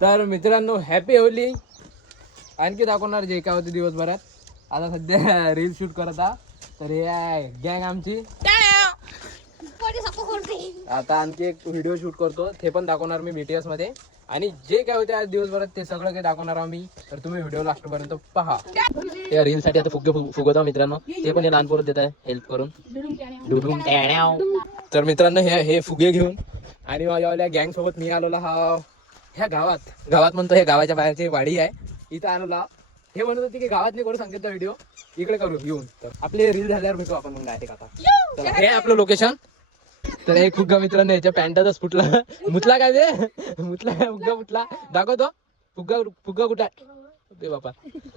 तर मित्रांनो happy Holy. आणखी दाखवणार जे काय होते दिवसभरात. आता सध्या रील शूट करत आहा. तर हे आहे गँग आमची. आता आणखी एक व्हिडिओ शूट करतो ते पण दाखवणार मी BTS मध्ये. आणि जे काय होते आज दिवसभरात ते सगळं काही दाखवणार आम्ही. तर तुम्ही व्हिडिओ लास्ट पर्यंत पहा. या रील साठी आता फुगे फुगवतो मित्रांनो. ते पण हे लहान पोरं देत आहे हेल्प करून. तर मित्रांनो हे फुगे घेऊन आणि माझ्या गँग सोबत मी आलेला ह्या गावात म्हणतो हे गावाच्या बाहेरची वाडी आहे इथं आणला. हे म्हणत होते की गावात नाही करू सांगितलं व्हिडिओ इकडे करू येऊन. तर आपले रील झाल्यावर भेटू आपण मग डायरेक्ट आता. तर हे आपलं लोकेशन. तर एक फुग्गा मित्रांनो याच्या पॅन्टातच फुटला. मुतला काय ते फुग्गा दाखवतो. फुग्गा कुठं आहे बापा.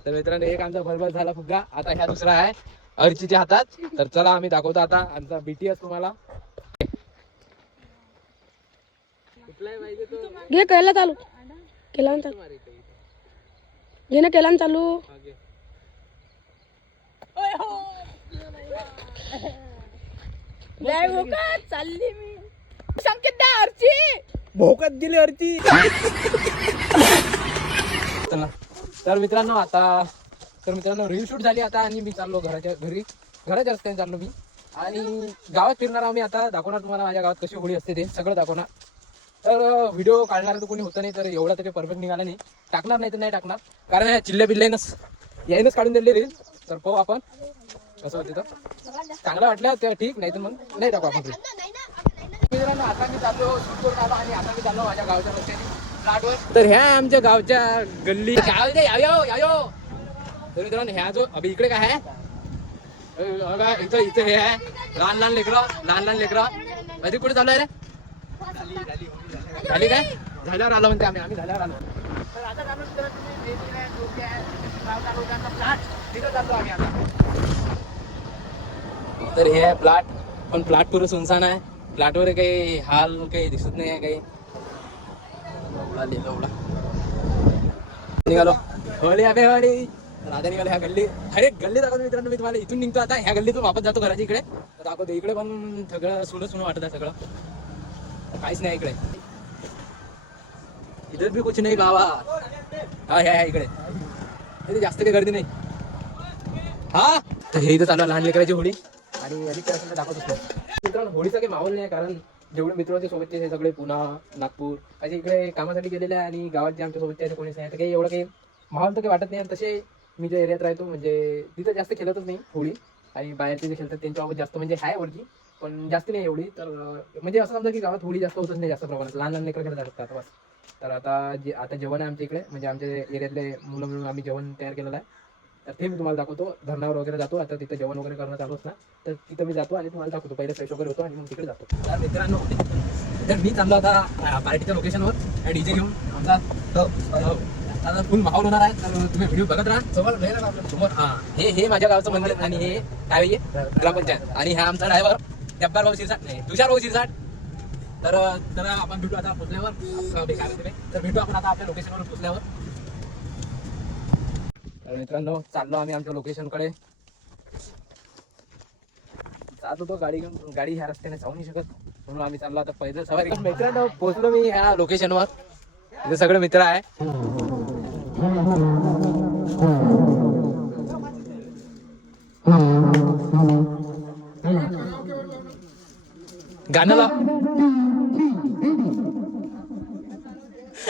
तर मित्रांनो एक आमचा भरभर झाला फुग्गा. आता ह्या दुसरा आहे अर्चीच्या हातात. तर चला आम्ही दाखवतो आता आमचा BTS तुम्हाला. घे केला चालू केला घे ना केला चालू. चालली मी संकेत द्या अर्ची भोकात दिली अर्ची. तर मित्रांनो रील शूट झाली आता आणि मी चाललो घराच्या रस्त्याने चाललो मी. आणि गावात फिरणार आम्ही आता. दाखवणार तुम्हाला माझ्या गावात कशी होळी असते ते सगळं दाखवणार. तर व्हिडिओ काढणार तर कोणी होतं नाही तर एवढा तरी परफेक्ट निघाला नाही. टाकणार नाही तर नाही टाकणार कारण ह्या चिल्ल्या बिल्ल्यानंच काढून दिले रील. तर पाहू आपण कसं होते. तर चांगलं वाटलं तर ठीक नाही तर मग नाही टाकू आपण. मित्रांनो आता मी चाललो शूट करून आलो आणि आता मी चाललो माझ्या गावच्या रस्त्याने फ्लॅटवर. तर ह्या आमच्या गावच्या गल्ली यायो. तर मित्रांनो ह्या जो अभि इकडे काय आहे इथं हे आहे लहान लेकरं अधिक कुठे चालू आहे रे. झाली काय झाल्यावर आलो म्हणते आम्ही झाल्यावर आलो. तर आता तिथं चाललो आम्ही आता. तर हे आहे प्लॉट. पण प्लॉट पुरं सुनसान आहे. प्लॉटवर काही हाल काही दिसत नाही आहे काही. निघालो होळी राधा निघालो ह्या गल्ली. अरे गल्ली दाखवतो मित्रांनो मी तुम्हाला. इथून निघतो आता ह्या गल्लीतून वापस जातो घराच्या इकडे. तर दाखवतो इकडे पण सगळं सुन वाटत आहे सगळं. काहीच नाही इकडे. इधर भी कुछ नाही गावात. ह्या इकडे जास्त काही गर्दी नाही. तर हे इथं चालू लहान लेकराची होळी. आणि अधिक दाखवतच नाही मित्रांनो. होळीचा काही माहोल नाही कारण जेवढे मित्र होते सोबतचे हे सगळे पुणा नागपूर असे इकडे कामासाठी गेलेले आहे. आणि गावात जे आमच्या सोबतचे कोणीच नाही तर काही एवढं काही माहोल तर काही वाटत नाही. आणि तसे मी ज्या एरियात राहतो म्हणजे तिथं जास्त खेळतच नाही होळी. आणि बाहेरचे जे खेळतात त्यांच्याबाबत जास्त म्हणजे आहे ओळखी पण जास्त नाही एवढी. तर म्हणजे असं समजा की गावात होळी जास्त होतच नाही जास्त प्रमाणात. लहान लेकरं खेळत असतात बस. तर आता जेवण आहे आमच्या इकडे म्हणजे आमच्या एरियातले मुलं मिळून आम्ही जेवण तयार केलेलं आहे. तर ते मी तुम्हाला दाखवतो. धरणावर वगैरे जातो आता. तिथं जेवण वगैरे करणं चालूच ना. तर तिथं मी जातो आणि तुम्हाला दाखवतो. पहिले फ्रेश वगैरे होतो आणि मग तिकडे जातो. तर मित्रांनो तर मी चाललो आता पार्टीच्या लोकेशनवर DJ घेऊन. आमचा आता फुल माहोल होणार आहे. तर तुम्ही व्हिडिओ बघत राहा. समोर हे माझ्या गावचं मंदिर आणि हे काय ग्रामपंचायत. आणि हा आमचा ड्रायव्हर जब्बार भाऊ शिरसाट नाही तुषार भाऊ शिरसाट. तर आपण भेटू आता पोचल्यावर. तर भेटू आपण आता आपल्या लोकेशनवर पोचल्यावर. तर मित्रांनो चाललो आम्ही आमच्या लोकेशनकडे. जात होतो गाडी ह्या रस्त्याने जाऊ नाही शकत म्हणून आम्ही चाललो आता पैदल सवारी. मित्रांनो पोहोचलो मी ह्या लोकेशनवर. इथे सगळे मित्र आहे. गाणं लाव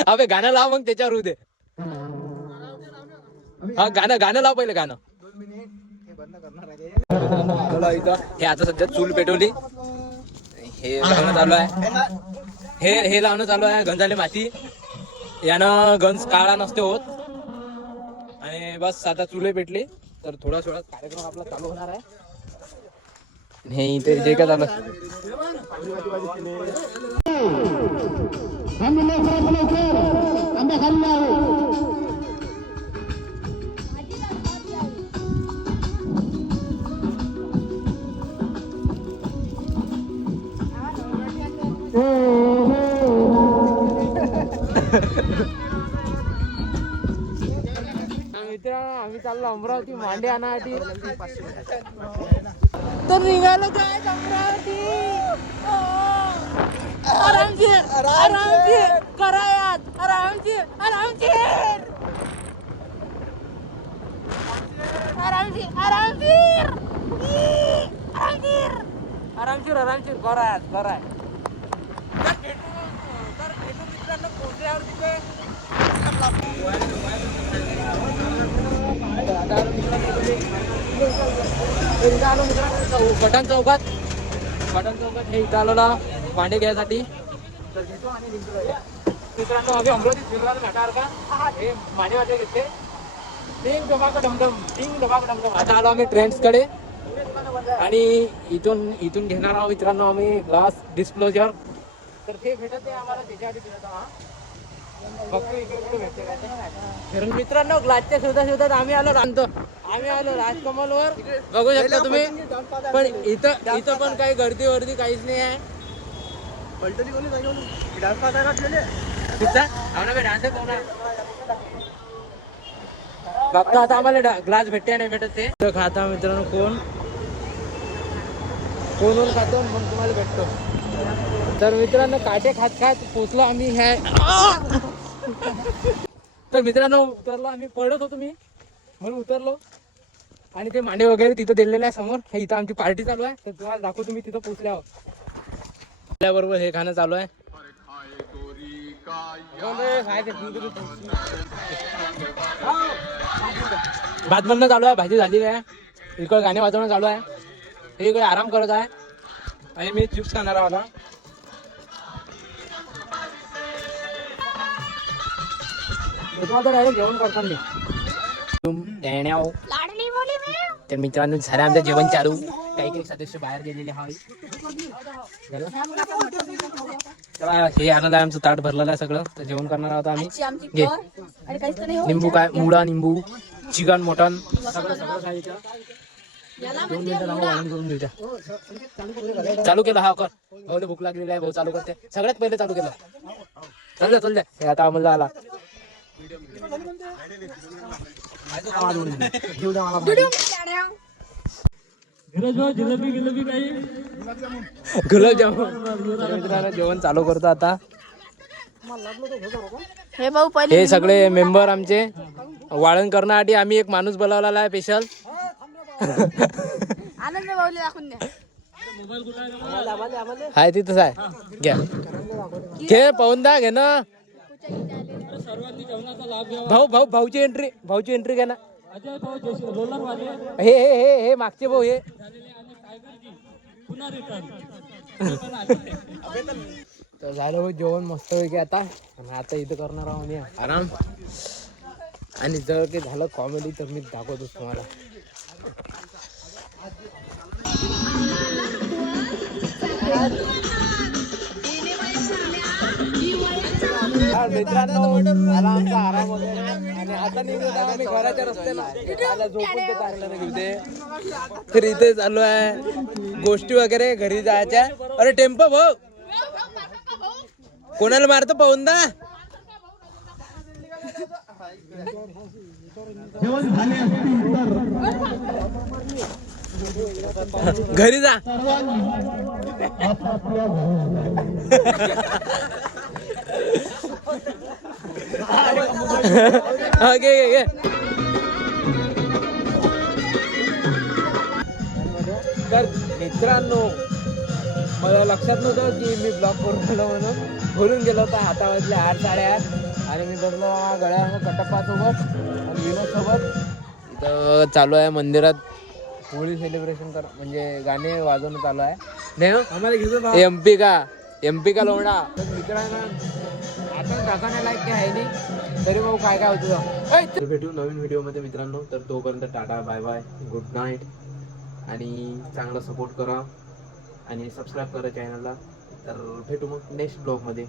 अबे गाणं लाव मग त्याच्यावर होऊ दे. हा गाणं लाव पहिले गाणं. हे आता सध्या चूल पेटवली. हे लावणं चालू आहे. हे लावणं चालू आहे. गंजाले माती यानं गंज काळा नसते होत. आणि बस आता चुले पेटली तर थोडा कार्यक्रम आपला चालू होणार आहे. हे इथे जे काय चालू मित्र आम्ही चाललो अमरावती मांडे आणण्यासाठी. तो तर निघालो काय अमरावती. आरामशीर आरामशीर करा यार. आरामशीर आरामशीर आरामशीर आरामशीर आरामशीर आरामशीर आरामशीर करा. तर भेटू मित्रांनो पोहोचल्यावर तिथे. गटान चौकात हे इथं आलो ना भांडे घ्यायसाठी. तर घेतो आणि निघतो. मित्रांनो आम्ही अमरावतीत फिरणार भेटणार का हे मानेवाटे घेतले. टिंग डबाका डमडम. आता आलो आम्ही ट्रेंड्सकडे आणि इथून घेणार आहोत मित्रांनो आम्ही ग्लास डिस्क्लोजर. तर ते भेटत आहे आम्हाला त्याच्यासाठी फिरत आहोत. बघतो इकडे कुठे भेटते काय. मित्रांनो ग्लासच्या शोधात आम्ही आलो राजकमलवर. बघू शकता तुम्ही. पण इथं पण काही गर्दी वर्दी काहीच नाही आहे. बघता आता आम्हाला ग्लास भेटते नाही भेटत ते खाता मित्रांनो. कोण खातो मग तुम्हाला भेटतो. तर मित्रांनो काटे खात पोचलो आम्ही ह्या. तर मित्रांनो उतरलो आम्ही. पडत होतो मी म्हणून उतरलो. आणि ते मांडे वगैरे तिथं दिलेले आहे समोर. हे इथं आमची पार्टी चालू आहे. तर तुम्हाला दाखवतो मी तिथं पोचल्यावर. त्याबरोबर हे खाणं चालू आहे. भात बनणं चालू आहे. भाजी झालेली आहे. इकडे गाणे वाजवणं चालू आहे. हे इकडे आराम करत आहे. आणि मी चिप्स खाणार आहे आता. जेवण करतो मी. तर मित्रांनो झालं आमचं जेवण चालू. काही सदस्य बाहेर गेलेले आहे. हे आनंद आहे आमचं ताट भरलेलं आहे सगळं. तर जेवण करणार आहोत आम्ही. निंबू काय मुळा निंबू चिकन मटन सगळं खायचं. 2 मिनिटं वाढून करून घेऊया. चालू केलं हा कर. भाऊ भूक लागलेली आहे. भाऊ चालू करते. सगळ्यात पहिले चालू केलं. चल द्या हे आता आम्हाला आला. गुलाबजामुन जेवण चालू करतो आता. हे सगळे मेंबर आमचे वाळण करण्यासाठी आम्ही एक माणूस बोलावलेला आहे स्पेशल. आनंद बाहुली दाखवून द्या. हाय तिथंच आहे. घ्या घे पाहून द्या घे ना. भाऊची एंट्री घ्या ना. हे मागचे भाऊ हे. तर झालं जेवण मस्त पैकी आता. आता इथं करणार आहोत आम्ही आराम. आणि जर काही झालं कॉमेडी तर मी दाखवतो तुम्हाला. मित्रांनो आला आमचा आराम वगैरे. आणि आता निघतो आम्ही घराच्या रस्त्याला. मला झोपून ते चांगलं नाही घेते. तर इथे चालू आहे गोष्टी वगैरे घरी जायच्या. अरे टेम्पो भाऊ कोणाला मारतो पाहून दा. घरी जा. घे तर मित्रांनो मला लक्षात नव्हतं की मी ब्लॉग करून गेलो म्हणून. भरून गेलो होता. आता वाजले 8 साडेआठ. आणि मी बसलो गळ्या कटप्पा सोबत आणि विनोद सोबत. इथं चालू आहे मंदिरात होळी सेलिब्रेशन म्हणजे गाणे वाजवणं चालू आहे. नाही एमपी का लोणा. मित्रांनो आता टाकाने लाईक काय आहे नाही तरी भाऊ काय होतं. भेटू नवीन व्हिडिओमध्ये मित्रांनो. तर तोपर्यंत tata bye bye good night. आणि चांगला सपोर्ट करा आणि सबस्क्राईब करा चॅनलला. तर भेटू मग नेक्स्ट ब्लॉगमध्ये.